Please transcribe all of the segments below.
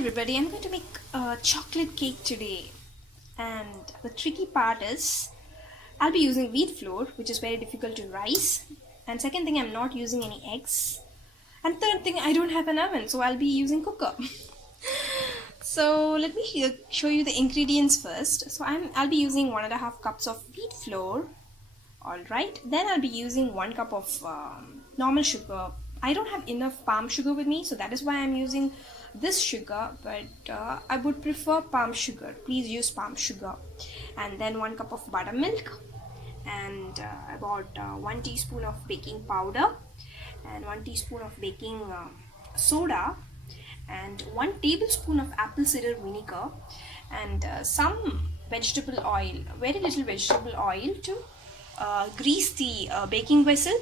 everybody, I'm going to make a chocolate cake today, and the tricky part is I'll be using wheat flour, which is very difficult to rise, and second thing, I'm not using any eggs, and third thing, I don't have an oven, so I'll be using cooker. So let me show you the ingredients first. So I'll be using 1.5 cups of wheat flour. Alright, then I'll be using 1 cup of normal sugar. I don't have enough palm sugar with me, so that is why I'm using this sugar, but I would prefer palm sugar. Please use palm sugar. And then 1 cup of buttermilk, and about 1 teaspoon of baking powder, and 1 teaspoon of baking soda, and 1 tablespoon of apple cider vinegar, and some vegetable oil, very little vegetable oil to grease the baking vessel,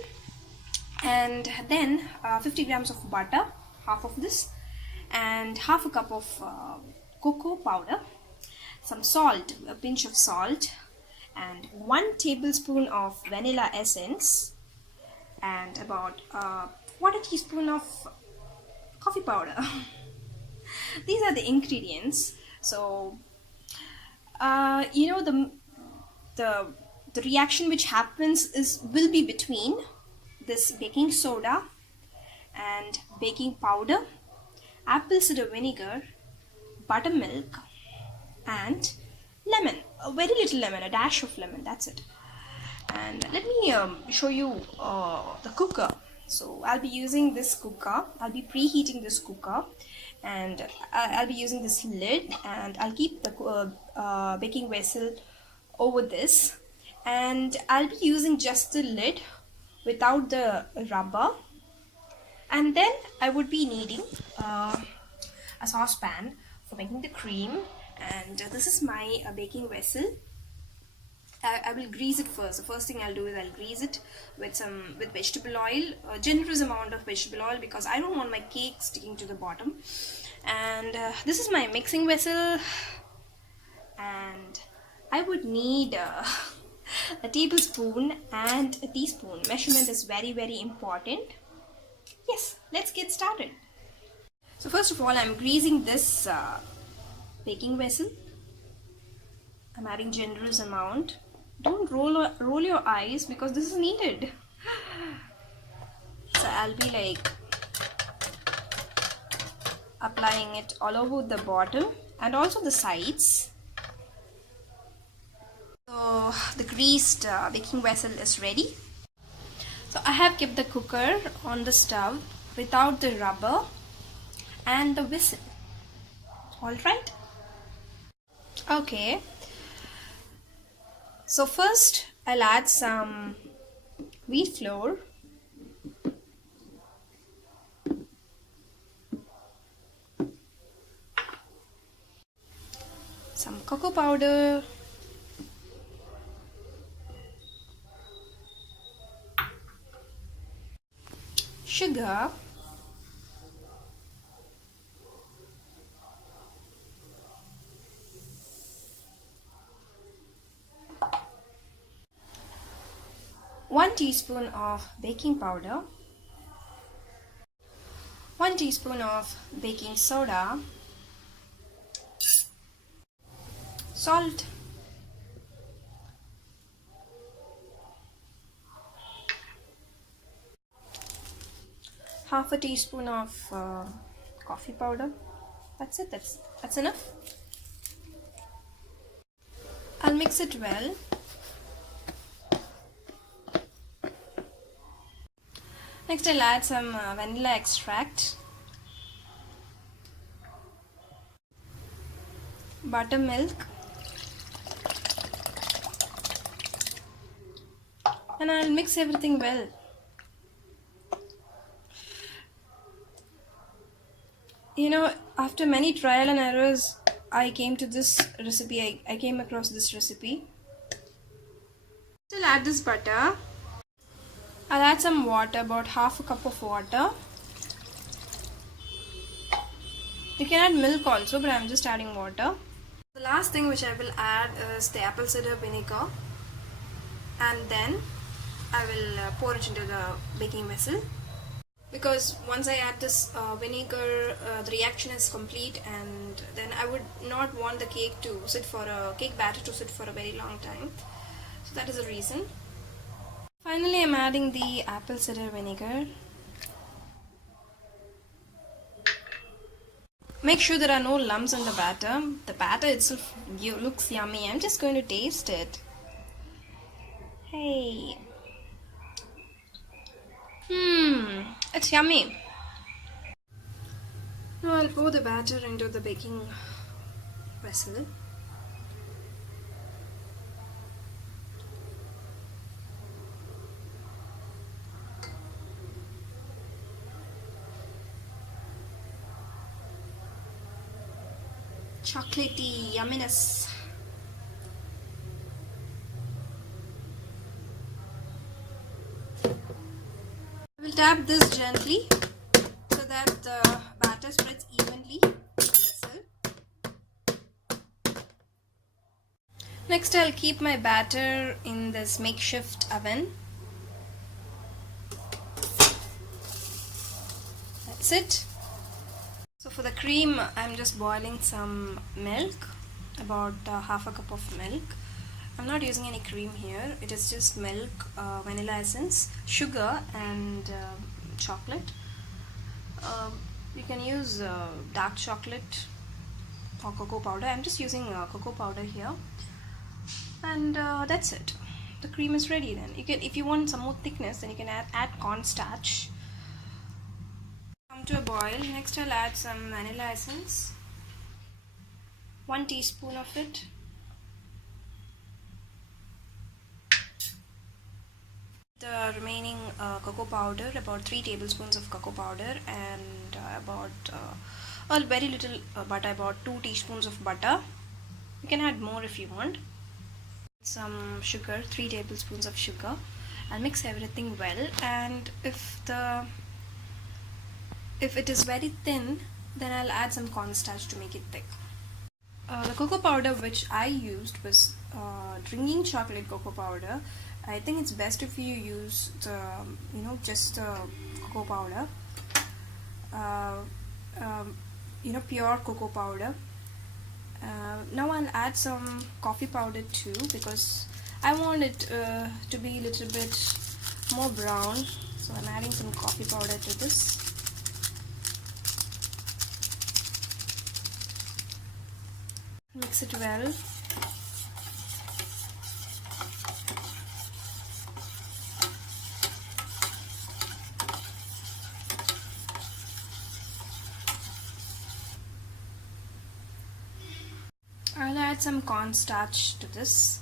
and then 50 grams of butter, half of this, and half a cup of cocoa powder, some salt, a pinch of salt, and 1 tablespoon of vanilla essence, and about 1 teaspoon of coffee powder. These are the ingredients. So the reaction which happens will be between this baking soda and baking powder, apple cider vinegar, buttermilk, and lemon. A very little lemon, a dash of lemon, that's it. And let me show you the cooker. So I'll be using this cooker. I'll be preheating this cooker, and I'll be using this lid, and I'll keep the baking vessel over this, and I'll be using just the lid without the rubber. And then I would be needing a saucepan for making the cream, and this is my baking vessel. I will grease it first. The first thing I'll do is I'll grease it with vegetable oil, a generous amount of vegetable oil, because I don't want my cake sticking to the bottom. And this is my mixing vessel, and I would need a tablespoon and a teaspoon. Measurement is very, very important. Yes, let's get started. So first of all, I'm greasing this baking vessel. I'm adding generous amount. Don't roll your eyes, because this is needed. So I'll be like applying it all over the bottom and also the sides. So the greased baking vessel is ready. So I have kept the cooker on the stove without the rubber and the whistle. Alright? Okay. So first I'll add some wheat flour, some cocoa powder, sugar, one teaspoon of baking powder, 1 teaspoon of baking soda, salt, half a teaspoon of coffee powder. That's it. That's enough. I'll mix it well. Next, I'll add some vanilla extract, buttermilk, and I'll mix everything well. You know, after many trial and errors, I came to this recipe. I came across this recipe. I'll add this butter. I'll add some water, about half a cup of water. You can add milk also, but I'm just adding water. The last thing which I will add is the apple cider vinegar, and then I will pour it into the baking vessel. because once I add this vinegar, the reaction is complete, and then I would not want the cake batter to sit for a very long time. So that is the reason. Finally, I'm adding the apple cider vinegar. Make sure there are no lumps in the batter. The batter itself looks yummy. I'm just going to taste it. Hey. It's yummy. Now I'll pour the batter into the baking vessel. Chocolatey yumminess. I will tap this gently so that the batter spreads evenly in the vessel. Next, I'll keep my batter in this makeshift oven. That's it. So for the cream, I'm just boiling some milk, about half a cup of milk. I'm not using any cream here. It is just milk, vanilla essence, sugar, and chocolate. You can use dark chocolate or cocoa powder. I'm just using cocoa powder here, and that's it. The cream is ready. Then you can, if you want some more thickness, then you can add cornstarch. Come to a boil. Next, I'll add some vanilla essence. 1 teaspoon of it. The remaining cocoa powder, about 3 tablespoons of cocoa powder, and about a very little butter, about 2 teaspoons of butter. You can add more if you want. Some sugar, 3 tablespoons of sugar. I'll mix everything well, and if it is very thin, then I'll add some cornstarch to make it thick. The cocoa powder which I used was drinking chocolate cocoa powder. I think it's best if you use the, just cocoa powder, pure cocoa powder. Now I'll add some coffee powder too, because I want it to be a little bit more brown. So I'm adding some coffee powder to this. Mix it well. I'll add some cornstarch to this,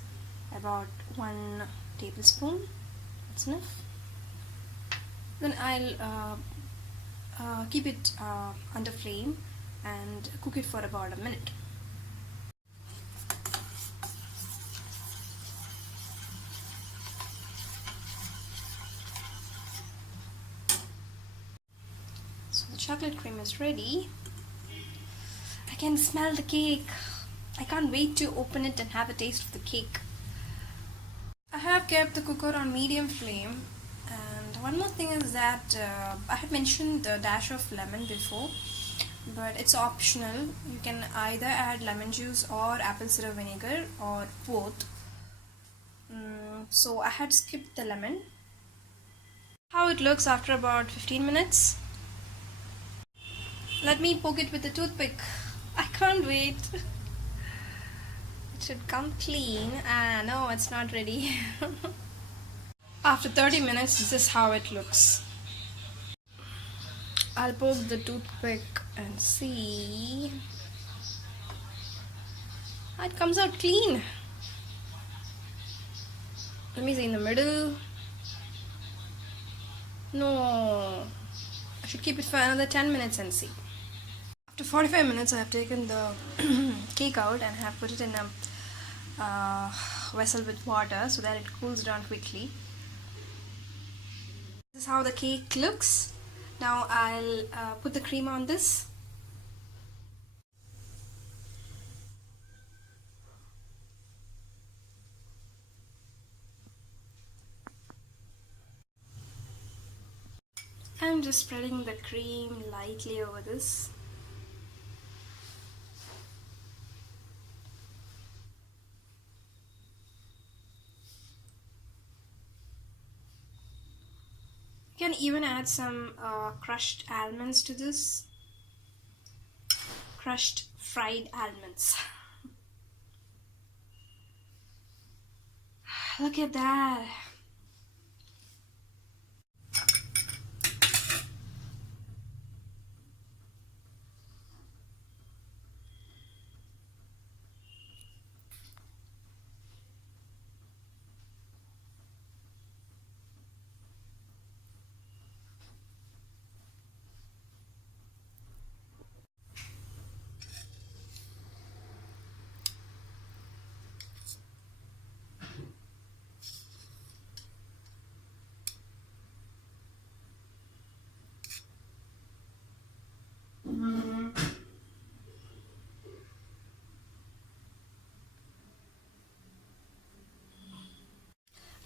about 1 tablespoon. That's enough. Then I'll keep it under flame and cook it for about a minute. So the chocolate cream is ready. I can smell the cake. I can't wait to open it and have a taste of the cake. I have kept the cooker on medium flame, and one more thing is that I had mentioned the dash of lemon before, but it's optional. You can either add lemon juice or apple cider vinegar, or both. So I had skipped the lemon. How it looks after about 15 minutes. Let me poke it with a toothpick. I can't wait. It should come clean. No, it's not ready. After 30 minutes, this is how it looks. I'll poke the toothpick and see. It comes out clean. Let me see in the middle. No, I should keep it for another 10 minutes and see. After 45 minutes, I have taken the cake out and have put it in a vessel with water so that it cools down quickly. This is how the cake looks. Now I'll put the cream on this. I'm just spreading the cream lightly over this. You can even add some crushed almonds to this. Crushed fried almonds. Look at that.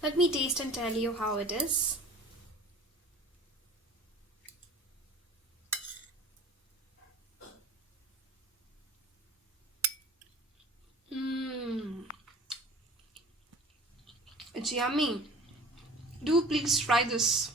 Let me taste and tell you how it is. It's yummy. Do please try this.